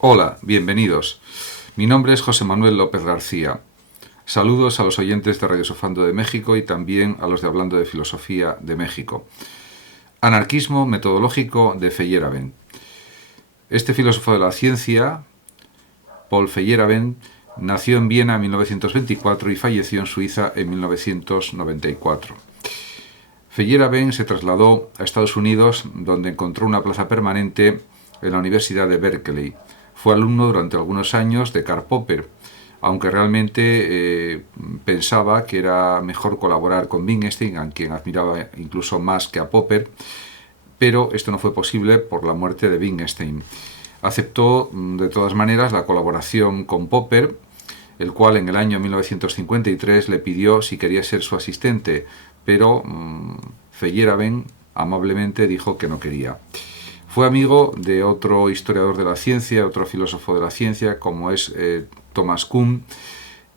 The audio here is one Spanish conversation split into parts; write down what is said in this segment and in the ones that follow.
Hola, bienvenidos. Mi nombre es José Manuel López García. Saludos a los oyentes de Radio Sofando de México y también a los de Hablando de Filosofía de México. Anarquismo metodológico de Feyerabend. Este filósofo de la ciencia, Paul Feyerabend, nació en Viena en 1924 y falleció en Suiza en 1994. Feyerabend se trasladó a Estados Unidos, donde encontró una plaza permanente en la Universidad de Berkeley. Fue alumno durante algunos años de Karl Popper, aunque realmente pensaba que era mejor colaborar con Wittgenstein, a quien admiraba incluso más que a Popper, pero esto no fue posible por la muerte de Wittgenstein. Aceptó de todas maneras la colaboración con Popper, el cual en el año 1953 le pidió si quería ser su asistente, pero Feyerabend amablemente dijo que no quería. Fue amigo de otro historiador de la ciencia, otro filósofo de la ciencia, como es Thomas Kuhn,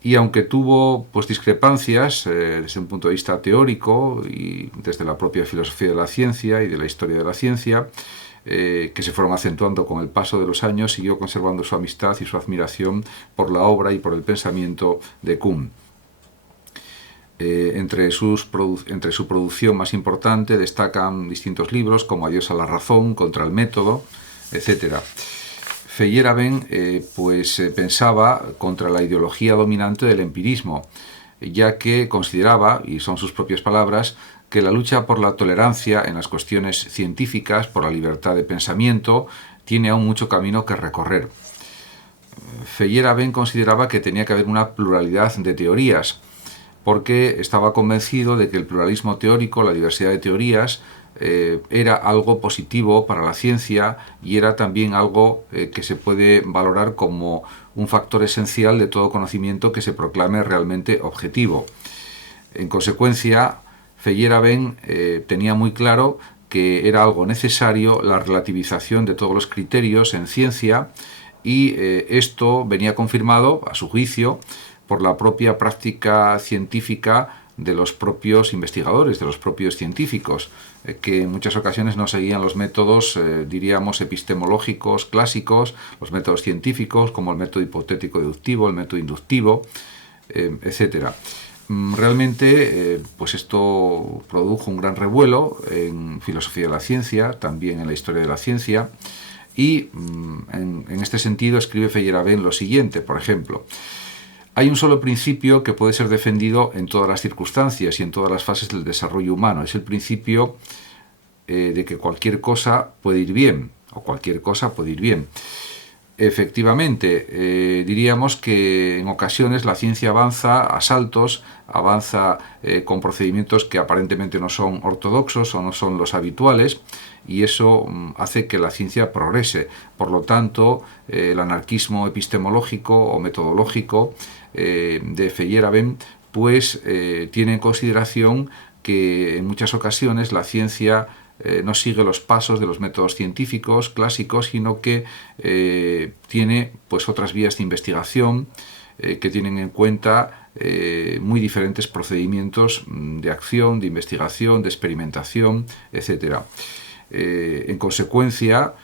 y aunque tuvo discrepancias desde un punto de vista teórico y desde la propia filosofía de la ciencia y de la historia de la ciencia, que se fueron acentuando con el paso de los años, siguió conservando su amistad y su admiración por la obra y por el pensamiento de Kuhn. Entre su producción más importante destacan distintos libros como Adiós a la razón, Contra el método, etc. Feyerabend pensaba contra la ideología dominante del empirismo, ya que consideraba, y son sus propias palabras, que la lucha por la tolerancia en las cuestiones científicas, por la libertad de pensamiento, tiene aún mucho camino que recorrer. Feyerabend consideraba que tenía que haber una pluralidad de teorías, porque estaba convencido de que el pluralismo teórico, la diversidad de teorías, era algo positivo para la ciencia y era también algo que se puede valorar como un factor esencial de todo conocimiento que se proclame realmente objetivo. En consecuencia, Feyerabend tenía muy claro que era algo necesario la relativización de todos los criterios en ciencia y esto venía confirmado, a su juicio, por la propia práctica científica de los propios investigadores, de los propios científicos, que en muchas ocasiones no seguían los métodos, diríamos, epistemológicos clásicos, los métodos científicos, como el método hipotético-deductivo, el método inductivo, etc. Realmente, esto produjo un gran revuelo en filosofía de la ciencia, también en la historia de la ciencia, y en este sentido escribe Feyerabend lo siguiente, por ejemplo: hay un solo principio que puede ser defendido en todas las circunstancias y en todas las fases del desarrollo humano. Es el principio de que cualquier cosa puede ir bien, o cualquier cosa puede ir bien. Efectivamente, diríamos que en ocasiones la ciencia avanza a saltos, avanza con procedimientos que aparentemente no son ortodoxos o no son los habituales, y eso hace que la ciencia progrese. Por lo tanto, el anarquismo epistemológico o metodológico de Feyerabend tiene en consideración que en muchas ocasiones la ciencia no sigue los pasos de los métodos científicos clásicos, sino que tiene otras vías de investigación que tienen en cuenta muy diferentes procedimientos de acción, de investigación, de experimentación, etc. En consecuencia,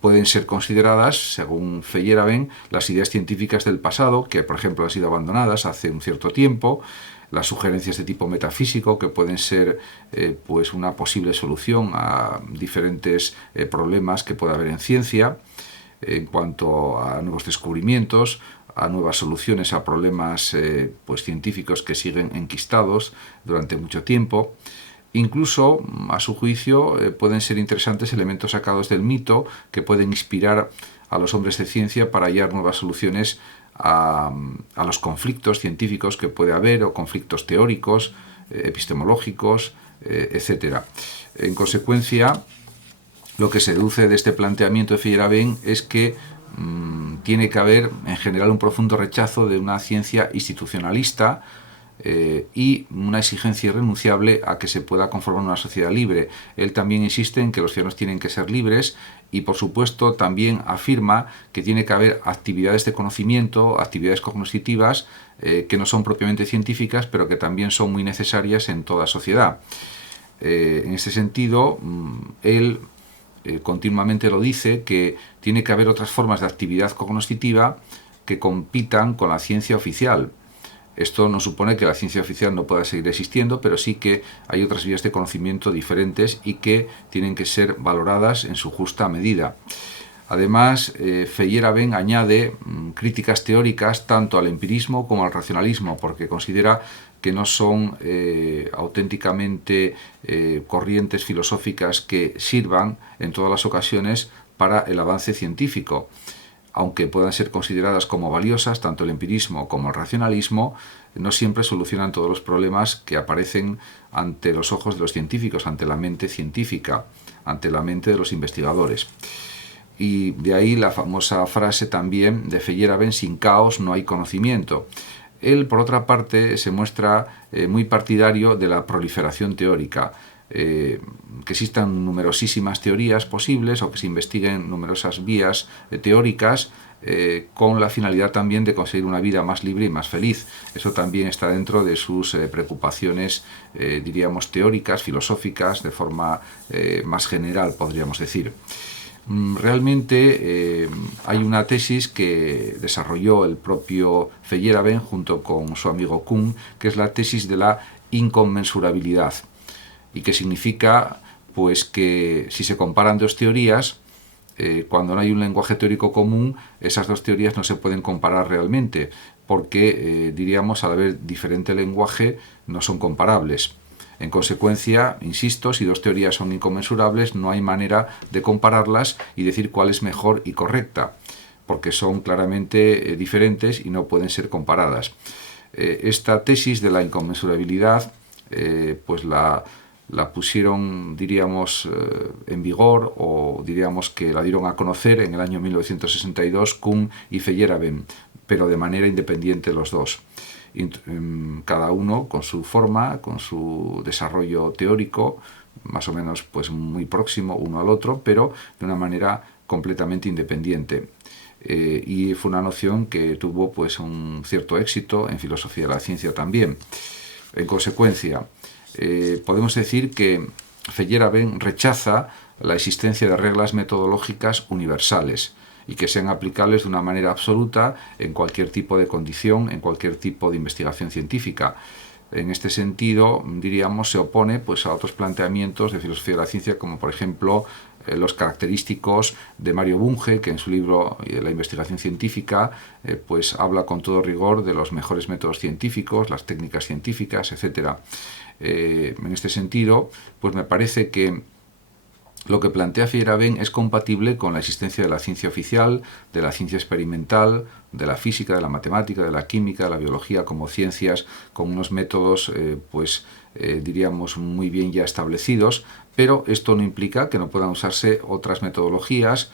pueden ser consideradas, según Feyerabend, las ideas científicas del pasado, que por ejemplo han sido abandonadas hace un cierto tiempo, las sugerencias de tipo metafísico, que pueden ser una posible solución a diferentes problemas que puede haber en ciencia, en cuanto a nuevos descubrimientos, a nuevas soluciones a problemas científicos que siguen enquistados durante mucho tiempo. Incluso, a su juicio, pueden ser interesantes elementos sacados del mito que pueden inspirar a los hombres de ciencia para hallar nuevas soluciones a los conflictos científicos que puede haber, o conflictos teóricos, epistemológicos, etc. En consecuencia, lo que se deduce de este planteamiento de Feyerabend es que tiene que haber, en general, un profundo rechazo de una ciencia institucionalista y una exigencia irrenunciable a que se pueda conformar una sociedad libre. Él también insiste en que los ciudadanos tienen que ser libres y, por supuesto, también afirma que tiene que haber actividades de conocimiento, actividades cognitivas que no son propiamente científicas, pero que también son muy necesarias en toda sociedad. En ese sentido, él continuamente lo dice, que tiene que haber otras formas de actividad cognoscitiva que compitan con la ciencia oficial. Esto no supone que la ciencia oficial no pueda seguir existiendo, pero sí que hay otras vías de conocimiento diferentes y que tienen que ser valoradas en su justa medida. Además, Feyerabend añade críticas teóricas tanto al empirismo como al racionalismo, porque considera que no son auténticamente corrientes filosóficas que sirvan en todas las ocasiones para el avance científico. Aunque puedan ser consideradas como valiosas, tanto el empirismo como el racionalismo no siempre solucionan todos los problemas que aparecen ante los ojos de los científicos, ante la mente científica, ante la mente de los investigadores. Y de ahí la famosa frase también de Feyerabend: sin caos no hay conocimiento. Él, por otra parte, se muestra muy partidario de la proliferación teórica, que existan numerosísimas teorías posibles o que se investiguen numerosas vías teóricas con la finalidad también de conseguir una vida más libre y más feliz. Eso también está dentro de sus preocupaciones, diríamos, teóricas, filosóficas, de forma más general, podríamos decir. Realmente hay una tesis que desarrolló el propio Feyerabend junto con su amigo Kuhn, que es la tesis de la inconmensurabilidad, y que significa pues que si se comparan dos teorías, cuando no hay un lenguaje teórico común, esas dos teorías no se pueden comparar realmente, porque diríamos, al haber diferente lenguaje, no son comparables. En consecuencia, insisto, si dos teorías son inconmensurables, no hay manera de compararlas y decir cuál es mejor y correcta, porque son claramente diferentes y no pueden ser comparadas. Esta tesis de la inconmensurabilidad, pues la pusieron, diríamos, en vigor, o diríamos que la dieron a conocer en el año 1962 Kuhn y Feyerabend, pero de manera independiente los dos. Cada uno con su forma, con su desarrollo teórico, más o menos pues muy próximo uno al otro, pero de una manera completamente independiente. Y fue una noción que tuvo pues un cierto éxito en filosofía de la ciencia también. En consecuencia, podemos decir que Feyerabend rechaza la existencia de reglas metodológicas universales y que sean aplicables de una manera absoluta en cualquier tipo de condición, en cualquier tipo de investigación científica. En este sentido, diríamos, se opone pues, a otros planteamientos de filosofía de la ciencia, como por ejemplo los característicos de Mario Bunge, que en su libro La investigación científica pues habla con todo rigor de los mejores métodos científicos, las técnicas científicas, etc. En este sentido, pues me parece que lo que plantea Feyerabend es compatible con la existencia de la ciencia oficial, de la ciencia experimental, de la física, de la matemática, de la química, de la biología como ciencias, con unos métodos, diríamos, muy bien ya establecidos, pero esto no implica que no puedan usarse otras metodologías,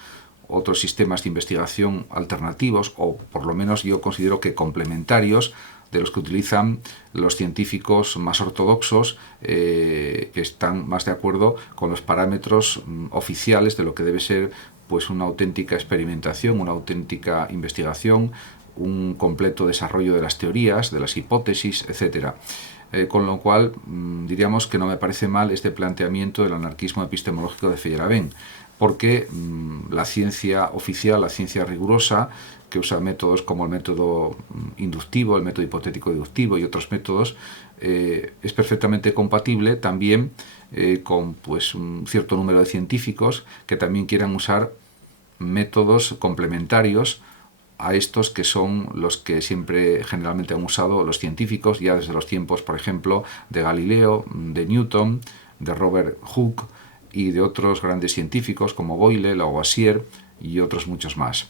otros sistemas de investigación alternativos, o por lo menos yo considero que complementarios, de los que utilizan los científicos más ortodoxos, que están más de acuerdo con los parámetros oficiales de lo que debe ser pues una auténtica experimentación, una auténtica investigación, un completo desarrollo de las teorías, de las hipótesis, etc. Con lo cual, diríamos que no me parece mal este planteamiento del anarquismo epistemológico de Feyerabend, porque la ciencia oficial, la ciencia rigurosa, que usa métodos como el método inductivo, el método hipotético deductivo y otros métodos, es perfectamente compatible también con pues, un cierto número de científicos que también quieran usar métodos complementarios a estos que son los que siempre generalmente han usado los científicos ya desde los tiempos, por ejemplo, de Galileo, de Newton, de Robert Hooke y de otros grandes científicos como Boyle, Lavoisier y otros muchos más.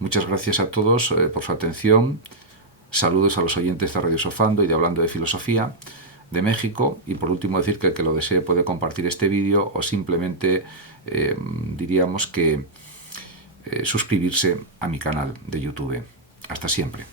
Muchas gracias a todos por su atención. Saludos a los oyentes de Radio Sofando y de Hablando de Filosofía de México. Y por último decir que el que lo desee puede compartir este vídeo o simplemente diríamos que suscribirse a mi canal de YouTube. Hasta siempre.